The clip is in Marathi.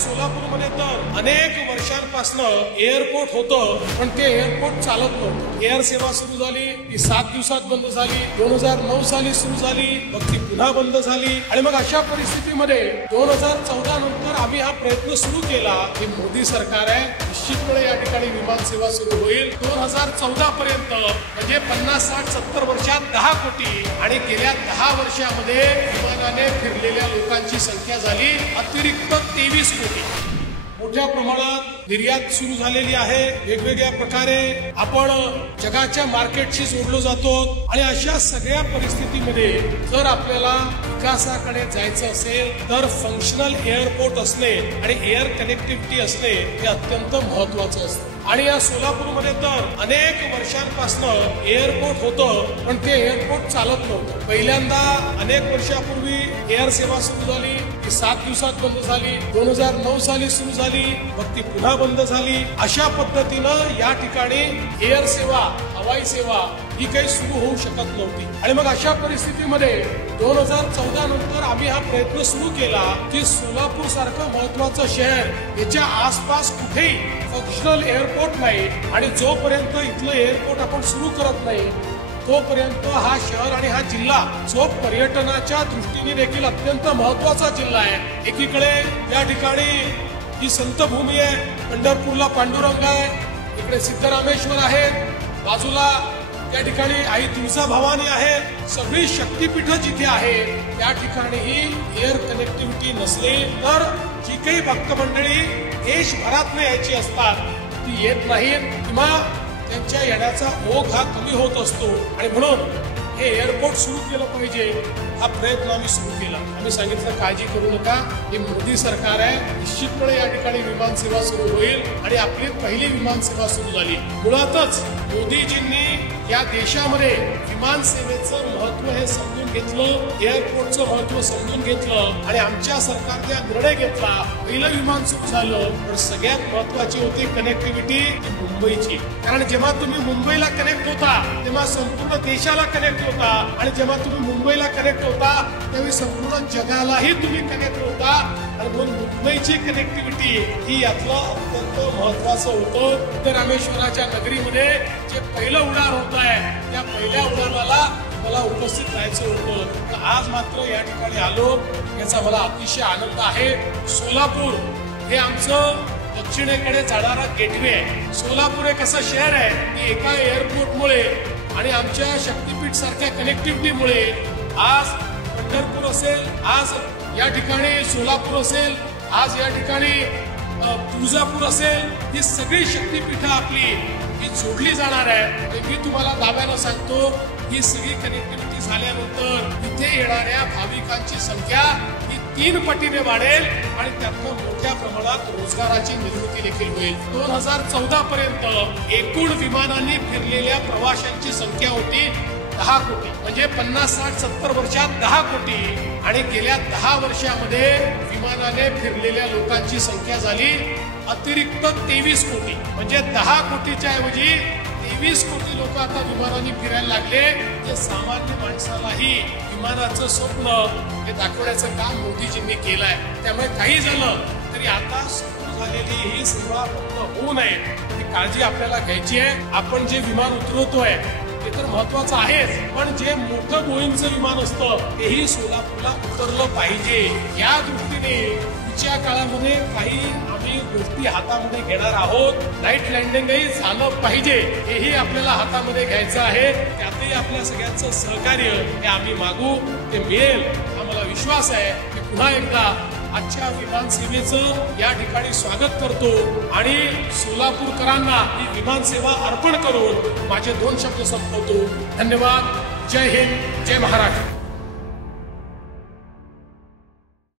सोलापूरमध्ये तर अनेक वर्षांपासून एअरपोर्ट होतं, पण ते एअरपोर्ट चालत नव्हतं। एअर सेवा सुरू झाली, ती 7 दिवसात बंद झाली। 2009 साली सुरू झाली, मग ती पुन्हा बंद झाली। आणि मग अशा परिस्थितीमध्ये 2014 नंतर आम्ही हा प्रयत्न सुरू केला की मोदी सरकार आहे, निश्चितपणे या ठिकाणी विमान सेवा सुरू होईल। 2014 पर्यंत म्हणजे 50, 60, 70 वर्षात 10 कोटी आणि गेल्या 10 वर्षामध्ये विमानाने फिरलेल्या लोकांची संख्या झाली अतिरिक्त 23 कोटी। मोठ्या प्रमाणात निर्यात सुरू झालेली आहे। वेगवेगळ्या प्रकारे आपण जगाच्या मार्केटशी जोडलो जातो आणि अशा सगळ्या परिस्थितीमध्ये जर आपल्याला विकासाकडे जायचं असेल तर फंक्शनल एअरपोर्ट असणे आणि एअर कनेक्टिव्हिटी असणे हे अत्यंत महत्वाचं असतं। आणि या सोलापूरमध्ये तर अनेक वर्षांपासून एअरपोर्ट होतं, पण ते एअरपोर्ट चालत नव्हतं। पहिल्यांदा अनेक वर्षापूर्वी एअर सेवा सुरू झाली, ती 7 दिवसात बंद झाली। 2009 साली सुरू झाली, मग ती पुन्हा बंद झाली। अशा पद्धतीनं या ठिकाणी एअर सेवा, हवाई सेवा ही काही सुरू होऊ शकत नव्हती। आणि मग अशा परिस्थितीमध्ये 2014 नंतर आम्ही हा प्रयत्न सुरू केला की सोलापूर सारखं महत्वाचं शहर याच्या आसपास कुठेही फंक्शनल एअरपोर्ट नाही आणि जोपर्यंत इथलं एअरपोर्ट आपण सुरू करत नाही तोपर्यंत हा शहर आणि हा जिल्हा जो पर्यटनाच्या दृष्टीने देखील अत्यंत महत्वाचा जिल्हा आहे। एकीकडे या ठिकाणी ही संतभूमी आहे, पंढरपूरला पांडुरंग आहे, इकडे सिद्धरामेश्वर आहे, बाजूला या ठिकाणी आई तुळजाभवानी आहे। सगळी शक्तीपीठ जिथे आहे त्या ठिकाणीही एअर कनेक्टिव्हिटी नसली तर जी काही भक्त मंडळी देशभरातून यायची असतात ती येत नाहीत किंवा त्यांच्या येण्याचा ओघ हा कमी होत असतो। आणि म्हणून हे एअरपोर्ट सुरू केलं पाहिजे हा प्रयत्न आम्ही सुरू केला। आम्ही सांगितलं काळजी करू नका, हे मोदी सरकार आहे, निश्चितपणे या ठिकाणी विमान सेवा सुरू होईल आणि आपली पहिली विमान सेवा सुरू झाली। मुळातच मोदीजींनी या देशामध्ये विमान सेवेचं महत्व हे समजून घेतलं, एअरपोर्टचं महत्व समजून घेतलं आणि आमच्या सरकारने निर्णय घेतला। पहिलं विमान सुरू झालं, पण सगळ्यात महत्वाची होती कनेक्टिव्हिटी मुंबईची। कारण जेव्हा तुम्ही मुंबईला कनेक्ट होता तेव्हा संपूर्ण देशाला कनेक्ट होता आणि जेव्हा तुम्ही मुंबईला कनेक्ट होता त्यावेळी संपूर्ण जगालाही तुम्ही कनेक्ट होता। आणि म्हणून मुंबईची कनेक्टिव्हिटी ही यातलं अत्यंत महत्वाचं होतं। तर रामेश्वराच्या नगरीमध्ये जे पहिलं उडान होत आहे त्या पहिल्या उडानाला मला उपस्थित राहायचं होतं, पण आज मात्र या ठिकाणी आलो, याचा मला अतिशय आनंद आहे। सोलापूर हे आमचं दक्षिणेकडे जाणारा गेटवे आहे। सोलापूर एक असं शहर आहे की एका एअरपोर्टमुळे आणि आमच्या शक्तीपीठ सारख्या कनेक्टिव्हिटीमुळे आज पंढरपूर असेल, आज या ठिकाणी सोलापूर असेल, आज या ठिकाणी तुळजापूर असेल, ही सगळी शक्तीपीठं आपली ही जोडली जाणार आहे। मी तुम्हाला दाव्यानं सांगतो ही सगळी कनेक्टिव्हिटी झाल्यानंतर इथे येणाऱ्या भाविकांची संख्या ही 3 पटीने वाढेल आणि त्यातून मोठ्या प्रमाणात रोजगाराची निर्मिती देखील होईल। 2014 पर्यंत एकूण विमानांनी फिरलेल्या प्रवाशांची संख्या होती 10 कोटी, म्हणजे 50, 60, 70 वर्षात 10 कोटी आणि गेल्या 10 वर्षामध्ये विमानाने फिरलेल्या लोकांची संख्या झाली अतिरिक्त 23 कोटी। म्हणजे 10 कोटीच्या ऐवजी 23 कोटी लोक आता विमानाने फिरायला लागले। जे सामान्य माणसालाही विमानाचं स्वप्न हे दाखवण्याचं काम मोदीजींनी केलंय। त्यामुळे काही झालं तरी आता सुरू झालेली ही सेवा फक्त होऊ नये ही काळजी आपल्याला घ्यायची आहे। आपण जे विमान उतरवतोय ते तर महत्वाचं आहेच, पण जे मोठं बोईंगचं विमान असतं तेही सोलापूरला उतरलं पाहिजे। या दृष्टीने पुढच्या काळामध्ये काही आम्ही गोष्टी हातामध्ये घेणार आहोत। नाईट लँडिंगही झालं पाहिजे हेही आपल्याला हातामध्ये घ्यायचं आहे। त्यातही आपल्या सगळ्यांचं सहकार्य हे आम्ही मागू, ते मिळेल आम्हाला विश्वास आहे। की पुन्हा एकदा आजच्या विमान सेवेचं या ठिकाणी स्वागत करतो आणि सोलापूरकरांना ही विमान सेवा अर्पण करून माझे 2 शब्द संपवतो। धन्यवाद। जय हिंद, जय महाराष्ट्र।